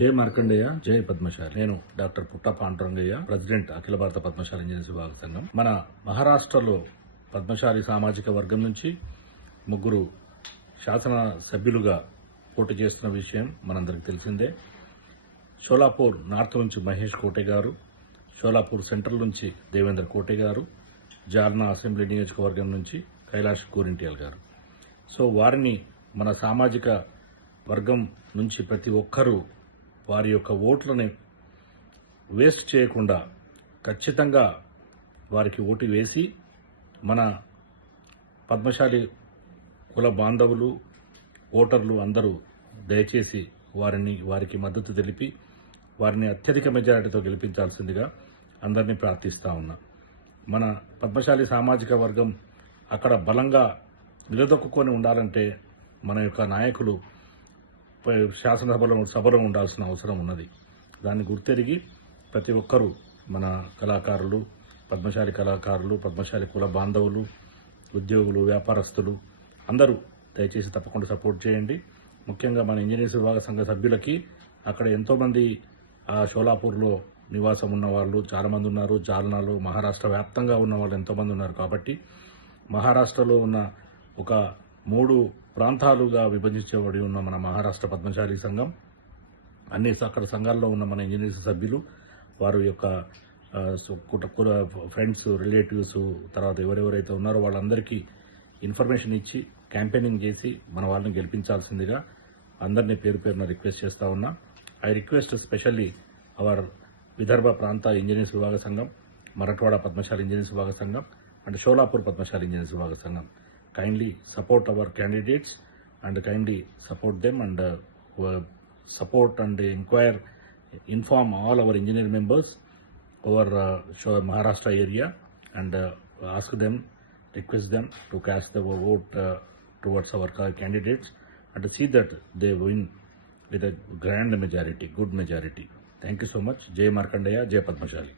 జై మార్కండేయ, జై పద్మశాలి. నేను డాక్టర్ పుట్ట పాండురంగయ్య, ప్రెసిడెంట్ అఖిల భారత పద్మశాలి ఇంజనీర్స్ విభాగ సంఘం. మన మహారాష్ట్రలో పద్మశాలి సామాజిక వర్గం నుంచి ముగ్గురు శాసన సభ్యులుగా పోటీ చేస్తున్న విషయం మనందరికీ తెలిసిందే. షోలాపూర్ నార్త్ నుంచి మహేష్ కోటే గారు, షోలాపూర్ సెంట్రల్ నుంచి దేవేంద్ర కోటే గారు, జాల్నా అసెంబ్లీ నియోజకవర్గం నుంచి కైలాష్ గోరింటియాల్ గారు. సో వారిని మన సామాజిక వర్గం నుంచి ప్రతి ఒక్కరూ వారి యొక్క ఓట్లని వేస్ట్ చేయకుండా ఖచ్చితంగా వారికి ఓటు వేసి మన పద్మశాలి కుల బాంధవులు, ఓటర్లు అందరూ దయచేసి వారికి మద్దతు తెలిపి వారిని అత్యధిక మెజారిటీతో గెలిపించాల్సిందిగా అందరినీ ప్రార్థిస్తా ఉన్నా. మన పద్మశాలి సామాజిక వర్గం అక్కడ బలంగా నిలదొక్కుని ఉండాలంటే మన యొక్క నాయకులు సభలో ఉండాల్సిన అవసరం ఉన్నది. దాన్ని గుర్తెరిగి ప్రతి ఒక్కరూ మన కళాకారులు, పద్మశాలి కళాకారులు, పద్మశాలి కుల బాంధవులు, ఉద్యోగులు, వ్యాపారస్తులు అందరూ దయచేసి తప్పకుండా సపోర్ట్ చేయండి. ముఖ్యంగా మన ఇంజనీర్స్ విభాగ సంఘ సభ్యులకి అక్కడ ఎంతోమంది షోలాపూర్లో నివాసం ఉన్న వాళ్ళు చాలామంది ఉన్నారు. జాల్నాలో మహారాష్ట్ర వ్యాప్తంగా ఉన్న వాళ్ళు ఎంతోమంది ఉన్నారు. కాబట్టి మహారాష్ట్రలో ఉన్న ఒక 3 ప్రాంతాలుగా విభజించబడి ఉన్న మన మహారాష్ట్ర పద్మశాలి సంఘం, అన్ని అక్కడ సంఘాల్లో ఉన్న మన ఇంజనీర్స్ సభ్యులు, వారి యొక్క ఫ్రెండ్స్, రిలేటివ్స్, తర్వాత ఎవరెవరైతే ఉన్నారో వాళ్ళందరికీ ఇన్ఫర్మేషన్ ఇచ్చి క్యాంపెయినింగ్ చేసి మన వాళ్ళని గెలిపించాల్సిందిగా అందరినీ పేరు పేరున రిక్వెస్ట్ చేస్తా ఉన్నా. I request specially our Vidarbha ప్రాంత ఇంజనీర్స్ విభాగ సంఘం, మరాఠవాడ పద్మశాలి ఇంజనీర్స్ విభాగ సంఘం అండ్ షోలాపూర్ పద్మశాలి ఇంజనీర్స్ విభాగ సంఘం. Kindly support our candidates and kindly support them and support and inform all our engineer members over Maharashtra area and ask them, request them to cast the vote towards our candidates and to see that they win with a grand majority, good majority. Thank you so much. Jai Markandeya, Jai Padmashali.